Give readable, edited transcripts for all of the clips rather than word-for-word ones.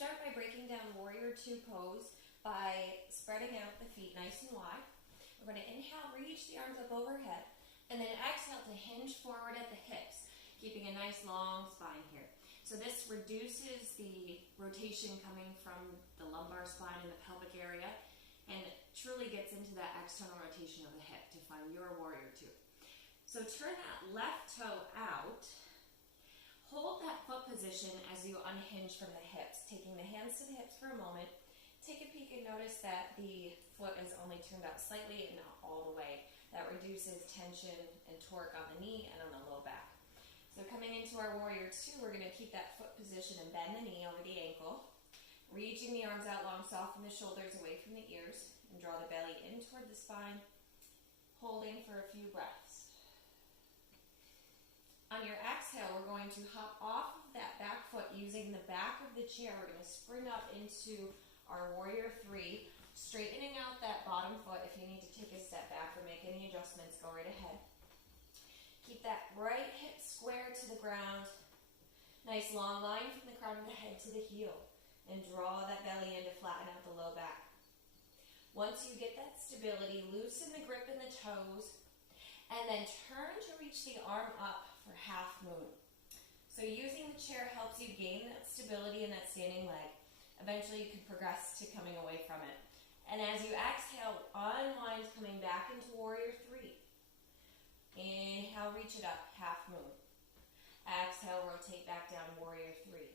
start by breaking down Warrior Two pose by spreading out the feet nice and wide. We're going to inhale, reach the arms up overhead, and then exhale to hinge forward at the hips, keeping a nice long spine here. So this reduces the rotation coming from the lumbar spine and the pelvic area, and truly gets into that external rotation of the hip to find your Warrior Two. So turn that left toe out. Hold that foot position as you unhinge from the hips, taking the hands to the hips for a moment. Take a peek and notice that the foot is only turned out slightly and not all the way. That reduces tension and torque on the knee and on the low back. So coming into our Warrior Two, we're going to keep that foot position and bend the knee over the ankle. Reaching the arms out long, soften the shoulders away from the ears, and draw the belly in toward the spine, holding for a few breaths. On your exhale, we're going to hop off of that back foot using the back of the chair. We're going to spring up into our Warrior Three, straightening out that bottom foot. If you need to take a step back or make any adjustments, go right ahead. Keep that right hip square to the ground. Nice long line from the crown of the head to the heel. And draw that belly in to flatten out the low back. Once you get that stability, loosen the grip in the toes, and then turn to reach the arm up for half moon. So using the chair helps you gain that stability in that standing leg. Eventually you can progress to coming away from it. And as you exhale, unwind coming back into Warrior Three. Inhale, reach it up, half moon. Exhale, rotate back down, Warrior Three.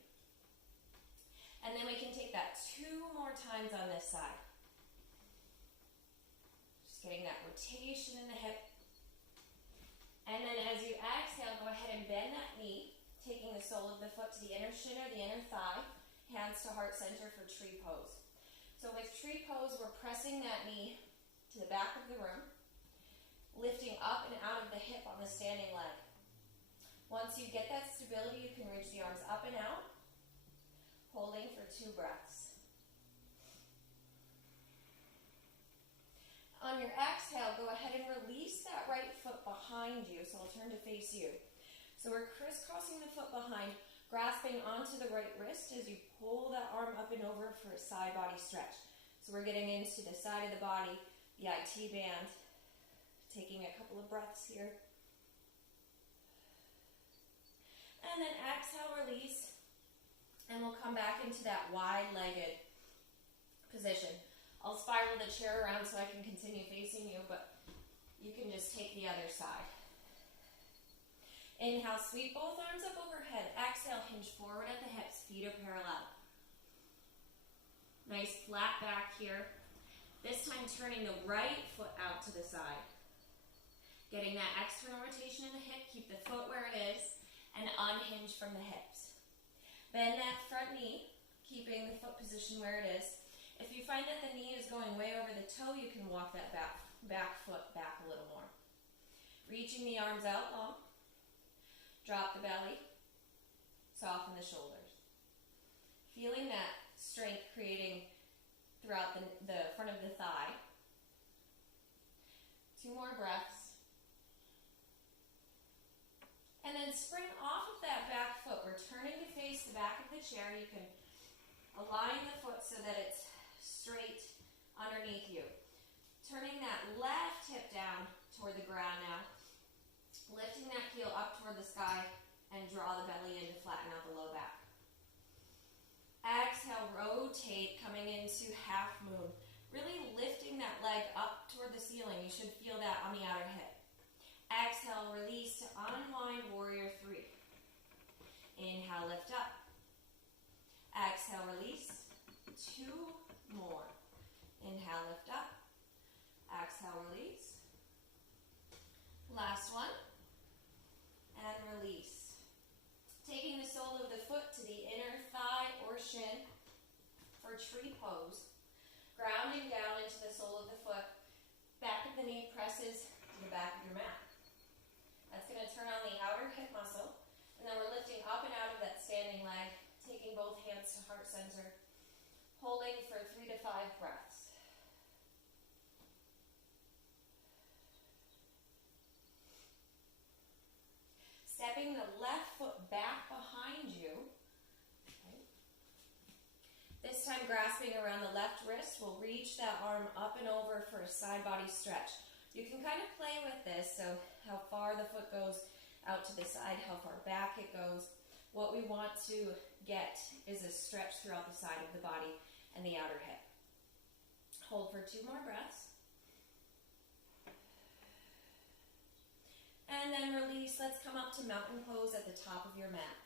And then we can take that 2 more times on this side. Just getting that rotation in the hip. And then as you exhale, go ahead and bend that knee, taking the sole of the foot to the inner shin or the inner thigh, hands to heart center for tree pose. So with tree pose, we're pressing that knee to the back of the room, lifting up and out of the hip on the standing leg. Once you get that stability, you can reach the arms up and out, holding for 2 breaths. On your exhale, go ahead and release that right foot behind you. So I'll turn to face you. So we're crisscrossing the foot behind, grasping onto the right wrist as you pull that arm up and over for a side body stretch. So we're getting into the side of the body, the IT band. Taking a couple of breaths here. And then exhale, release. And we'll come back into that wide-legged position. I'll spiral the chair around so I can continue facing you, but you can just take the other side. Inhale, sweep both arms up overhead. Exhale, hinge forward at the hips, feet are parallel. Nice flat back here. This time turning the right foot out to the side. Getting that external rotation in the hip, keep the foot where it is, and unhinge from the hips. Bend that front knee, keeping the foot position where it is. If you find that the knee is going way over the toe, you can walk that back foot back a little more. Reaching the arms out long. Drop the belly. Soften the shoulders. Feeling that strength creating throughout the front of the thigh. 2 more breaths. And then spring off of that back foot. We're turning to face the back of the chair. You can align the foot so that it's straight underneath you. Turning that left hip down toward the ground now. Lifting that heel up toward the sky and draw the belly in to flatten out the low back. Exhale, rotate, coming into half moon. Really lifting that leg up toward the ceiling. You should feel that on the outer hip. Exhale, release to unwind, Warrior Three. Inhale, lift up. Exhale, release. 2 more. Inhale, lift up. Exhale, release. Last one. And release. Taking the sole of the foot to the inner thigh or shin for tree pose. Grounding down into the sole of the foot. Back of the knee presses to the back of your mat. That's going to turn on the outer hip muscle. And then we're lifting up and out of that standing leg, taking both hands to heart center, holding for 3 to 5 breaths. Stepping the left foot back behind you. Okay. twist, we'll reach that arm up and over for a side body stretch. You can kind of play with this, so how far the foot goes out to the side, how far back it goes. What we want to get is a stretch throughout the side of the body and the outer hip. Hold for 2 more breaths. And then release. Let's come up to mountain pose at the top of your mat.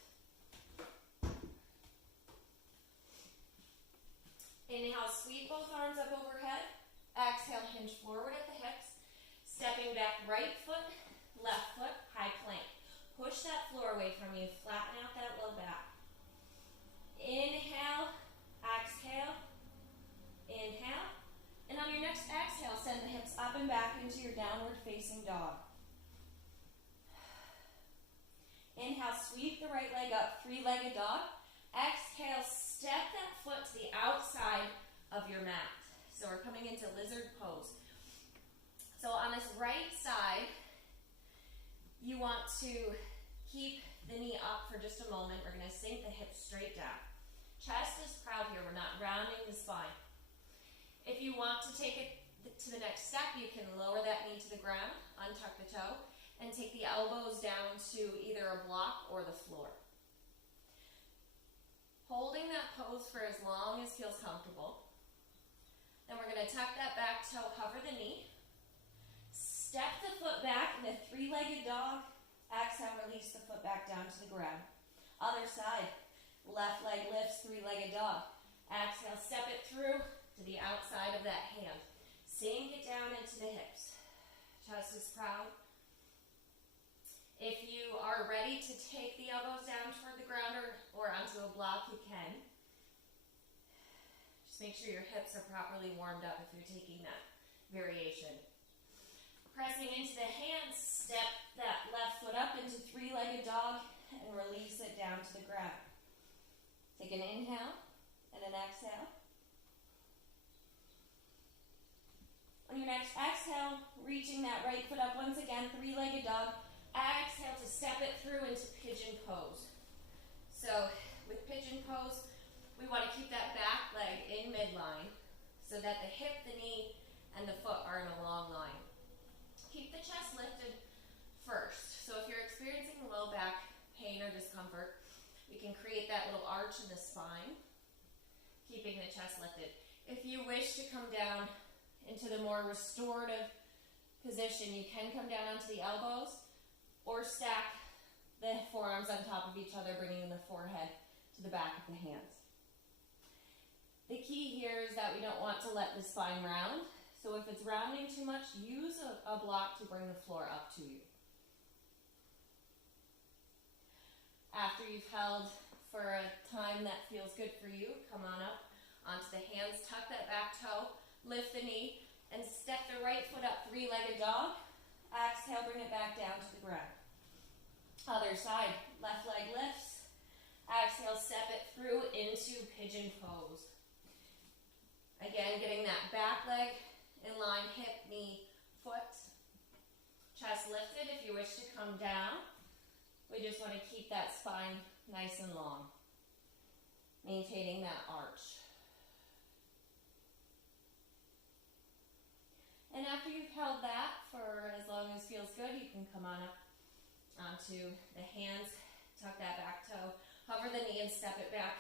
Inhale, sweep both arms up overhead. Exhale, hinge forward at the hips. Stepping back, right foot, left foot, high plank. Push that floor away from you. Flatten out that low back. Inhale, exhale, inhale. And on your next exhale, send the hips up and back into your downward facing dog. Inhale, sweep the right leg up, 3-legged dog. Exhale, step that foot to the outside of your mat. So we're coming into lizard pose. So on this right side, you want to keep the knee up for just a moment. We're going to sink the hips straight down. Chest is proud here. We're not rounding the spine. If you want to take it to the next step, you can lower that knee to the ground, untuck the toe, and take the elbows down to either a block or the floor. Holding that pose for as long as feels comfortable. Then we're going to tuck that back toe, hover the knee. Step the foot back in a 3-legged dog. Exhale, release the foot back down to the ground. Other side, left leg lifts, 3-legged dog. Exhale, step it through to the outside of that hand. Sink it down into the hips. Chest is proud. If you are ready to take the elbows down toward the ground or onto a block, you can. Just make sure your hips are properly warmed up if you're taking that variation. Pressing into the hands, step that left foot up into 3-legged dog and release it down to the ground. Take an inhale and an exhale. On your next exhale, reaching that right foot up once again, 3-legged dog. Exhale to step it through into pigeon pose. So with pigeon pose, we want to keep that back leg in midline so that the hip, the knee, and the foot are in a long line. Keep the chest lifted first. So if you're experiencing low back pain or discomfort, we can create that little arch in the spine, keeping the chest lifted. If you wish to come down into the more restorative position, you can come down onto the elbows or stack the forearms on top of each other, bringing the forehead to the back of the hands. The key here is that we don't want to let the spine round. So if it's rounding too much, use a block to bring the floor up to you. After you've held for a time that feels good for you, come on up onto the hands, tuck that back toe, lift the knee, and step the right foot up, 3-legged dog. Exhale, bring it back down to the ground. Other side, left leg lifts. Exhale, step it through into pigeon pose. Again, getting that back leg in line, hip, knee, foot. Chest lifted. If you wish to come down, we just want to keep that spine nice and long, maintaining that arch. And after you've held that for as long as feels good, you can come on up onto the hands, tuck that back toe, hover the knee and step it back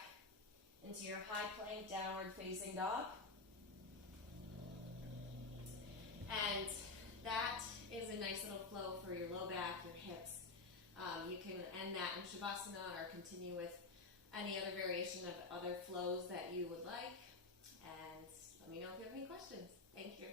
into your high plank downward facing dog. And that is a nice little flow for your low back, your hips. You can end that in Shavasana or continue with any other variation of other flows that you would like. And let me know if you have any questions. Thank you.